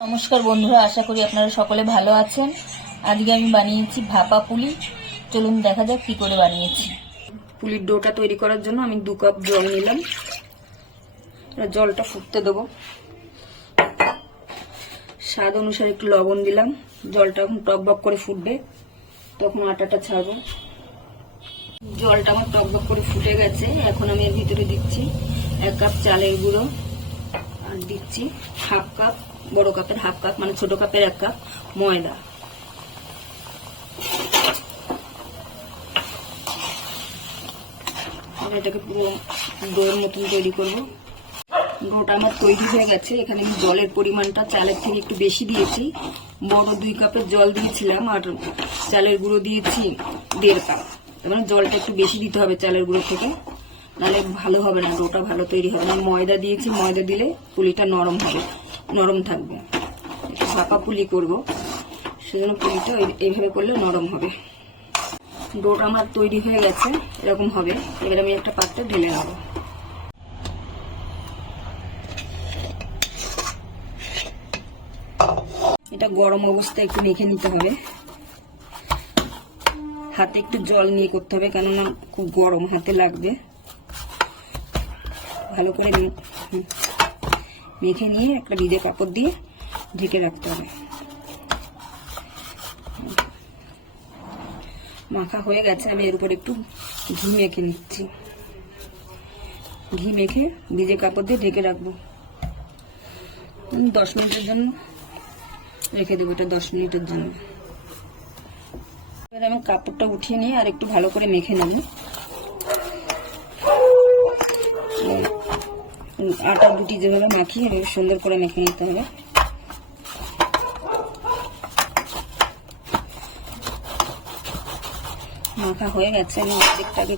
নমস্কার বন্ধুরা, আশা করি আপনারা সকলে ভালো আছেন। আজকে আমি বানিয়েছি ভাপা পুলি। চলুন দেখা যাক কি করে বানিয়েছি। পুলির ডোটা তৈরি করার জন্য আমি 2 কাপ জল নিলাম। জলটা ফুটতে দেবো। স্বাদ অনুসারে একটু লবণ দিলাম। জলটা এখন টকবক করে ফুটবে, তখন আটাটা ছাড়বো। জলটা আমার টকবক করে ফুটে গেছে। এখন আমি এর ভিতরে দিচ্ছি 1 কাপ চালের গুঁড়ো, আর দিচ্ছি হাফ কাপ, বড় কাপের হাফ কাপ মানে ছোট কাপের 1 কাপ ময়দা। এটাকে পুরো ডোর মতন তৈরি করব। ডোটা আমার তৈরি হয়ে গেছে। এখানে আমি জলের পরিমাণটা চালের থেকে একটু বেশি দিয়েছি। বড় 2 কাপের জল দিয়েছিলাম, আর চালের গুঁড়ো দিয়েছি 1.5 কাপ। তার মানে জলটা একটু বেশি দিতে হবে চালের গুঁড়ো থেকে, নাহলে ভালো হবে না, ডোটা ভালো তৈরি হবে না। ময়দা দিয়েছি, ময়দা দিলে পুলিটা নরম হবে, নরম থাকবে। ভাপা পুলি করব, সেজন্য পুলিটা এইভাবে করলে নরম হবে। ডোটা আমার তৈরি হয়ে গেছে, এরকম হবে। এবার আমি একটা পাত্রে ঢেলে নেব। এটা গরম অবস্থায় একটু মেখে নিতে হবে। হাতে একটু জল নিয়ে করতে হবে, কেননা খুব গরম, হাতে লাগবে। ভালো করে মেখে নিয়ে একটা ভিজে কাপড় দিয়ে ঢেকে রাখতে হবে। মাখা হয়ে গেছে। আমি এর উপর একটু ঘি মেখে নিচ্ছি। ঘি মেখে ভিজে কাপড় দিয়ে ঢেকে রাখবো। 10 মিনিটের জন্য রেখে দেবো, এটা 10 মিনিটের জন্য। এবার আমি কাপড়টা উঠিয়ে নিয়ে আর একটু ভালো করে মেখে নেব। আটা রুটি যেভাবে মাখি সুন্দর করে মেখে নিতে হবে। মাখা হয়ে গেছে। আমি অর্ধেকটাকে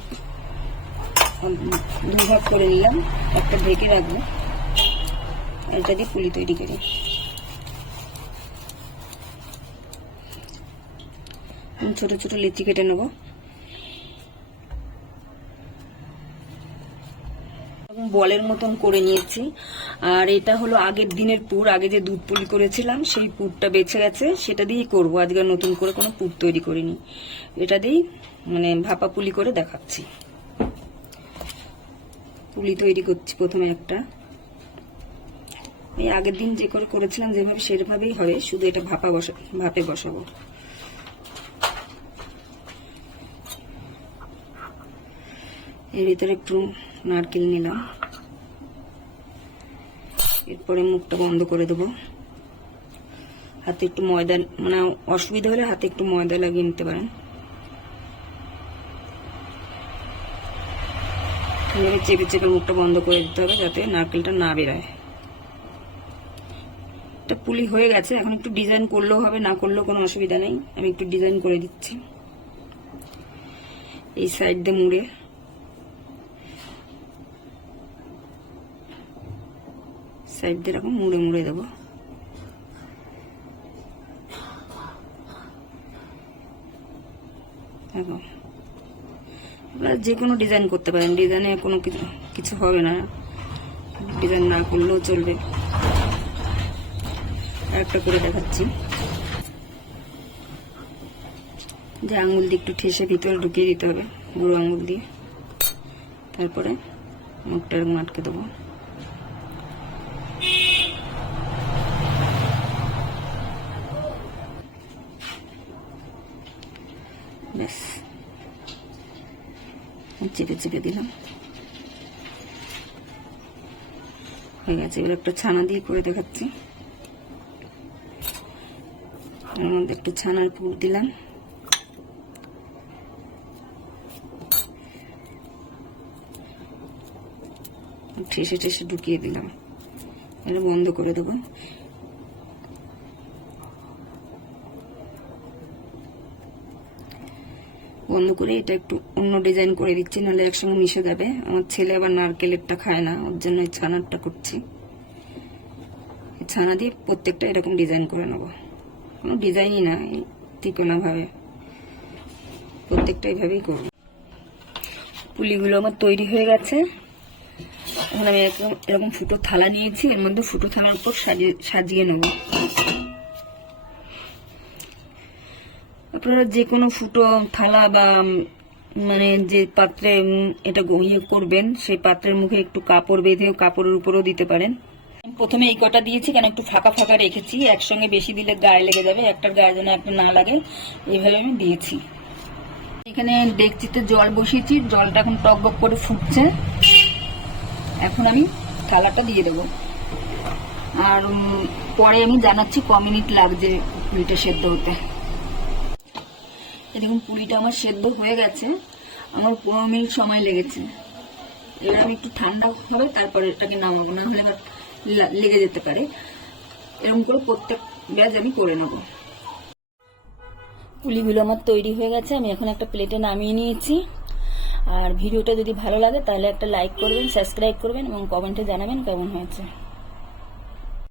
2 ভাগ করে নিলাম, একটা ঢেকে রাখবো। এটা দিয়ে পুলি তৈরি করি। ছোট ছোট লিচি কেটে নেব। বলের মতন করে নিয়েছি। আর এটা হলো আগের দিনের পুর। আগে যে দুধ পুলি করেছিলাম সেই পুরটা বেঁচে গেছে, সেটা দিয়েই করবো। আজকে নতুন করে কোনো পুর তৈরি করিনি। এটা দিয়েই মানে ভাপা পুলি করে দেখাচ্ছি। পুলি তৈরি করছি প্রথমে একটা। এই আগের দিন যে করে করেছিলাম যেভাবে সেভাবেই হবে, শুধু এটা ভাপে বসাবো। এর ভিতরে একটু নারকেল নিলাম। এরপরে মুখটা বন্ধ করে দেবো। হাতে একটু ময়দা, মানে অসুবিধা হলে হাতে একটু ময়দা লাগিয়ে নিতে পারেন। চেপে চেপে মুখটা বন্ধ করে দিতে হবে, যাতে নারকেলটা না বেরোয়। এটা পুলি হয়ে গেছে। এখন একটু ডিজাইন করলেও হবে, না করলেও কোনো অসুবিধা নেই। আমি একটু ডিজাইন করে দিচ্ছি। এই সাইড দিয়ে মুড়ে সাইড দিয়ে এরকম মুড়ে মুড়ে দেবো। দেখো, আপনারা যে কোনো ডিজাইন করতে পারেন। ডিজাইনে কোনো কিছু হবে না, ডিজাইন না করলেও চলবে। একটা করে দেখাচ্ছি। যে আঙুল দিয়ে একটু ঠেসে ভিতরে ঢুকিয়ে দিতে হবে, বুড়ো আঙুল দিয়ে। তারপরে মুখটা এরকম আটকে দেবো। ব্যাস, চেপে চেপে দিলাম, হয়ে গেছে। এবার একটা ছানা দিয়ে করে দেখাচ্ছি। এর মধ্যে একটু ছানার পুর দিলাম। ঠেসে ঠেসে ঢুকিয়ে দিলাম। এটা বন্ধ করে দেবো। বন্ধ করে এটা একটু অন্য ডিজাইন করে দিচ্ছি, নাহলে একসঙ্গে মিশে যাবে। আমার ছেলে আবার নারকেলেরটা খায় না, ওর জন্য এই ছানারটা করছি। ছানা দিয়ে প্রত্যেকটা এরকম ডিজাইন করে নেবো। কোনো ডিজাইনই না, তিকোনা ভাবে প্রত্যেকটা এইভাবেই করব। পুলিগুলো আমার তৈরি হয়ে গেছে। এখন আমি এরকম ফুটো থালা নিয়েছি, এর মধ্যে ফুটো থালার উপর সাজিয়ে নেব। আপনারা যে কোনো ফুটো থালা বা মানে যে পাত্রে এটা ইয়ে করবেন সেই পাত্রের মুখে একটু কাপড় বেঁধে কাপড়ের উপরেও দিতে পারেন। প্রথমে এই কটা দিয়েছি কেন একটু ফাঁকা ফাঁকা রেখেছি, একসঙ্গে বেশি দিলে গায়ে লেগে যাবে, একটার গায়ে যেন একটা না লাগে এইভাবে আমি দিয়েছি। এখানে ডেকচিতে জল বসিয়েছি, জলটা এখন টকবক করে ফুটছে। এখন আমি থালাটা দিয়ে দেবো, আর পরে আমি জানাচ্ছি ক মিনিট লাগছে পুরিটা সেদ্ধ হতে। দেখুন পুরিটা আমার সেদ্ধ হয়ে গেছে, আমার 15 মিনিট সময় লেগেছে। এবার আমি একটু ঠান্ডা হবে তারপরে এটাকে নামাবো, না হলে লেগে যেতে পারে। এরকম করে প্রত্যেক ব্যাচ আমি করে নেব। পুলিগুলো আমার তৈরি হয়ে গেছে, আমি এখন একটা প্লেটে নামিয়ে নিয়েছি। আর ভিডিওটা যদি ভালো লাগে তাহলে একটা লাইক করবেন, সাবস্ক্রাইব করবেন এবং কমেন্টে জানাবেন কেমন হয়েছে।